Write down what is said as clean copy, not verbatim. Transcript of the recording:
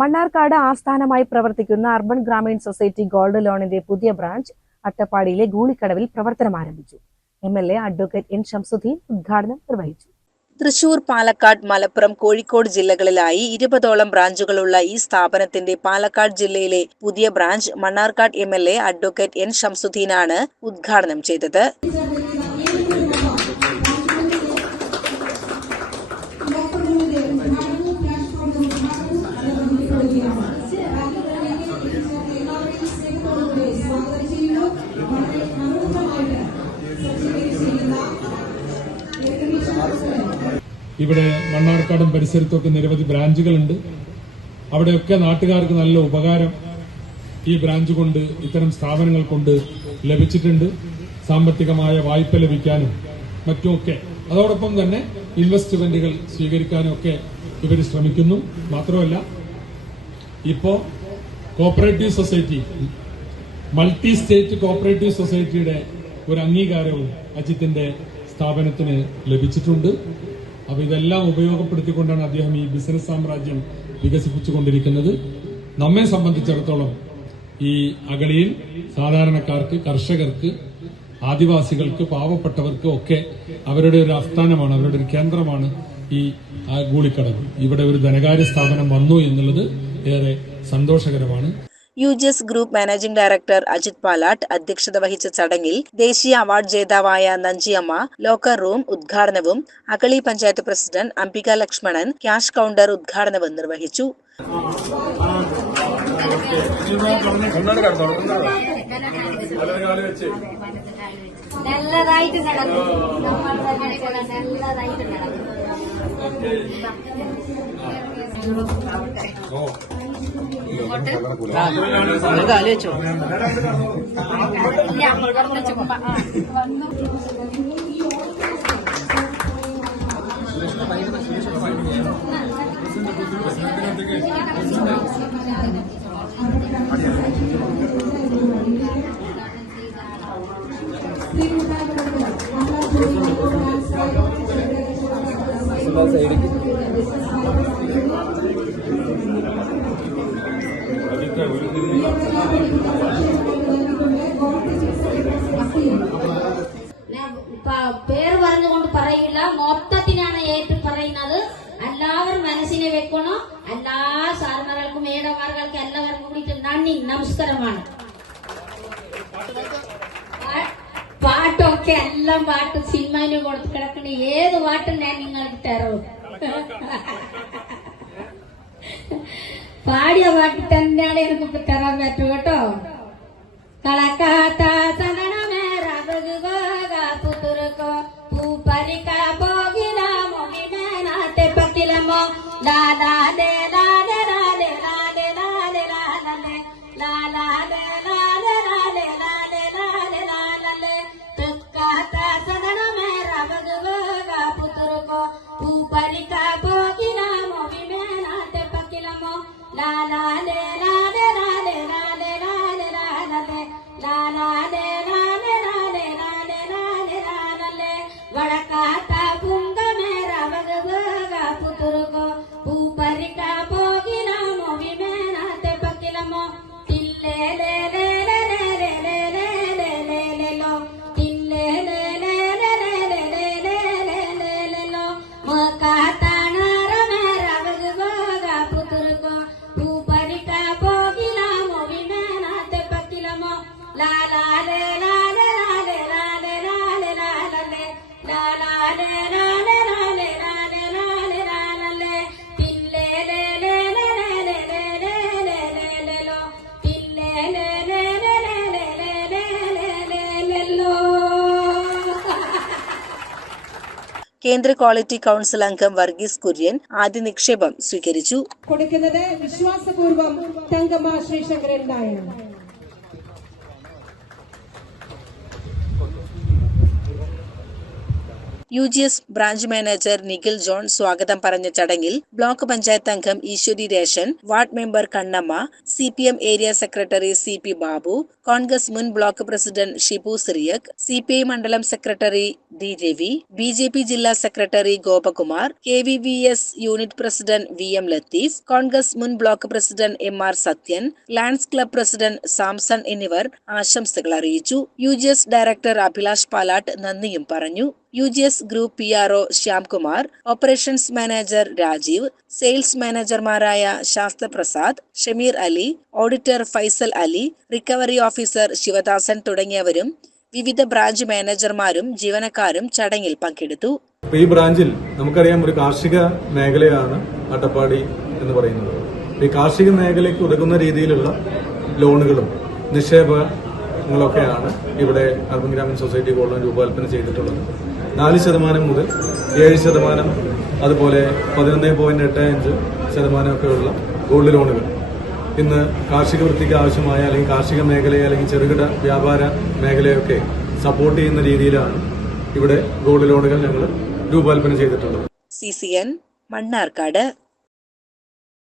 മണ്ണാർക്കാട് ആസ്ഥാനമായി പ്രവർത്തിക്കുന്ന urban Grameen society gold ലോണിന്റെ പുതിയ ബ്രാഞ്ച് അട്ടപ്പാടിയിലെ ഗൂളിക്കടവിൽ പ്രവർത്തനം ആരംഭിച്ചു. MLA advocate N. ഷംസുദ്ദീൻ ഉദ്ഘാടനം നിർവഹിച്ചു. തൃശൂർ, പാലക്കാട്, മലപ്പുറം, കോഴിക്കോട് ജില്ലകളിലായി 20ഓളം ബ്രാഞ്ചുകളുള്ള ഈ സ്ഥാപനത്തിന്റെ പാലക്കാട് ജില്ലയിലെ പുതിയ branch Mannarkkad MLA advocate N. ഷംസുദ്ദീനാണ് ഉദ്ഘാടനം ചെയ്തത്. ഇവിടെ മണ്ണാർക്കാടും പരിസരത്തൊക്കെ നിരവധി ബ്രാഞ്ചുകളുണ്ട്. അവിടെയൊക്കെ നാട്ടുകാർക്ക് നല്ല ഉപകാരം ഈ ബ്രാഞ്ച് കൊണ്ട്, ഇത്തരം സ്ഥാപനങ്ങൾ കൊണ്ട് ലഭിച്ചിട്ടുണ്ട്. സാമ്പത്തികമായ വായ്പ ലഭിക്കാനും മറ്റുമൊക്കെ, അതോടൊപ്പം തന്നെ ഇൻവെസ്റ്റ്മെന്റുകൾ സ്വീകരിക്കാനും ഒക്കെ ഇവർ ശ്രമിക്കുന്നു. മാത്രമല്ല, ഇപ്പോ cooperative society, multi state cooperative സൊസൈറ്റിയുടെ ഒരു അംഗീകാരവും അജിത്തിന്റെ സ്ഥാപനത്തിന് ലഭിച്ചിട്ടുണ്ട്. അപ്പൊ ഇതെല്ലാം ഉപയോഗപ്പെടുത്തിക്കൊണ്ടാണ് അദ്ദേഹം ഈ ബിസിനസ് സാമ്രാജ്യം വികസിപ്പിച്ചുകൊണ്ടിരിക്കുന്നത്. നമ്മെ സംബന്ധിച്ചിടത്തോളം ഈ അഗളിയിൽ സാധാരണക്കാർക്ക്, കർഷകർക്ക്, ആദിവാസികൾക്ക്, പാവപ്പെട്ടവർക്ക് ഒക്കെ അവരുടെ ഒരു ആസ്ഥാനമാണ്, അവരുടെ ഒരു കേന്ദ്രമാണ് ഈ ഗൂളിക്കടവ്. ഇവിടെ ഒരു ധനകാര്യ സ്ഥാപനം വന്നു എന്നുള്ളത് ഏറെ സന്തോഷകരമാണ്. UGS group managing director Ajith Palatt അധ്യക്ഷത വഹിച്ച ചടങ്ങിൽ ദേശീയ അവാർഡ് ജേതാവായ നഞ്ചിയമ്മ ലോക്കർ റൂം ഉദ്ഘാടനവും Agali panchayat president Ambika Lakshmanan cash counter ഉദ്ഘാടനവും നിർവഹിച്ചു. പേര് പറഞ്ഞുകൊണ്ട് പറയില്ല, മൊത്തത്തിനാണ് ഏറ്റു പറയുന്നത്. എല്ലാവരും മനസ്സിനെ വെക്കണം. എല്ലാ സാർമാർക്കും മേഡന്മാർക്കും എല്ലാവർക്കും കൂടിയിട്ട് നന്ദി നമസ്കാരമാണ്. പാട്ടൊക്കെ എല്ലാം പാട്ട് സിനിമയിന് കൊടുത്ത് കിടക്കണ ഏത് പാട്ടും ഞാൻ നിങ്ങൾക്ക് തരും. പാടിയ പാട്ട് തന്നെയാണ് എനിക്ക് തരാൻ പറ്റും കേട്ടോ. കളക്കാത്ത പുത്തുറുക്കോ പൂപ്പരിക്ക പോകില മൊഴിമേനാത്തെ പക്കിലമോ ലാലാലേ ലാലേ ലാലേ ലാലേ ലാലേ ലാലേ ലാലാലേ ലാലേ ലാലേ ലാലേ ലാലേ ലാലേ തക്കാത്ത സദനമേര ബഗുവക പുത്തുറുക്കോ പൂപ്പരിക്ക പോകില മൊഴിമേനാത്തെ പക്കിലമോ ലാലാലേ ലാലേ ലാലേ ലാലേ ലാലേ ലാലേ ലാലാലേ ലാലേ ലാലേ ലാലേ ലാലേ ലാലേ വടക്കാത്ത പുങ്കമേര ബഗുവക പുത്തുറുക്കോ പൂപ്പരിക്ക പോകിലമോ വിമേനാത്തെ പക്കിലമോ തില്ലേ ലേ ലേ ലേ ലേ ലേ ലേ ലേ ലേ ലേ ലോ തില്ലേ ലേ ലേ ലേ ലേ ലേ ലേ ലേ ലേ ലേ ലോ മക്കാത്താണറ മേര ബഗുവക പുത്തുറുക്കോ പൂപ്പരിക്ക പോകിലമോ വിമേനാത്തെ പക്കിലമോ ലാലാലേ ലാലേ ലാലേ ലാലേ ലാലേ ലാലേ ലാലാലേ ലാലേ ലാലേ ലാലേ ലാലേ ലാലേ തില്ലേ ലേ ലേ ലേ ലേ ലേ ലേ ലേ ലേ ലേ ലോ തില്ലേ ലേ ലേ ലേ ലേ ലേ ലേ ലേ ലേ ലോ. കേന്ദ്ര ക്വാളിറ്റി കൗൺസിൽ അംഗം വർഗീസ് കുര്യൻ ആദ്യ നിക്ഷേപം സ്വീകരിച്ചു. കൊടുക്കുന്നത് വിശ്വാസപൂർവ്വം Thankamma Sreesankaran Nair. UGS branch manager Nikhil John സ്വാഗതം പറഞ്ഞ ചടങ്ങിൽ ബ്ലോക്ക് പഞ്ചായത്ത് അംഗം Eswari Reshan, ward member Kannamma, CPM area secretary CP Babu, Congress മുൻ block president Shibu Cyriac, CPI മണ്ഡലം സെക്രട്ടറി D രവി, BJP ജില്ലാ secretary Gopakumar, KVVS unit president VM Latheef, Congress മുൻ block president MR Sathyan, Lions club president Samson എന്നിവർ ആശംസകൾ അറിയിച്ചു. UGS ഡയറക്ടർ അഭിലാഷ് പാലാട്ട് നന്ദിയും പറഞ്ഞു. UGS group PRO Shyamkumar, operations manager Rajeev, sales മാനേജർമാരായ Sasthraprasad, Shameer Ali, auditor Faisal Ali, recovery officer Sivadasan തുടങ്ങിയവരും വിവിധ ബ്രാഞ്ച് മാനേജർമാരും ജീവനക്കാരും ചടങ്ങിൽ പങ്കെടുത്തു. ഈ ബ്രാഞ്ചിൽ നമുക്കറിയാം ഒരു കാർഷിക മേഖലയാണ് അട്ടപ്പാടി എന്ന് പറയുന്നത്. ഈ കാർഷിക മേഖലയ്ക്ക് ഉതകുന്ന രീതിയിലുള്ള ലോണുകളും നിക്ഷേപങ്ങളൊക്കെയാണ് ഇവിടെ urban Grameen society gold loan രൂപകൽപ്പന ചെയ്തിട്ടുള്ളത്. 4% മുതൽ 7%, അതുപോലെ 11.85% ഒക്കെയുള്ള ഗോൾഡ് ലോണുകൾ ഇന്ന് കാർഷിക വൃത്തിക്ക് ആവശ്യമായ അല്ലെങ്കിൽ കാർഷിക മേഖലയെ അല്ലെങ്കിൽ ചെറുകിട വ്യാപാര മേഖലയൊക്കെ സപ്പോർട്ട് ചെയ്യുന്ന രീതിയിലാണ് ഇവിടെ ഗോൾഡ് ലോണുകൾ ഞങ്ങൾ രൂപകൽപ്പന ചെയ്തിട്ടുള്ളത്. CCN മണ്ണാർക്കാട്.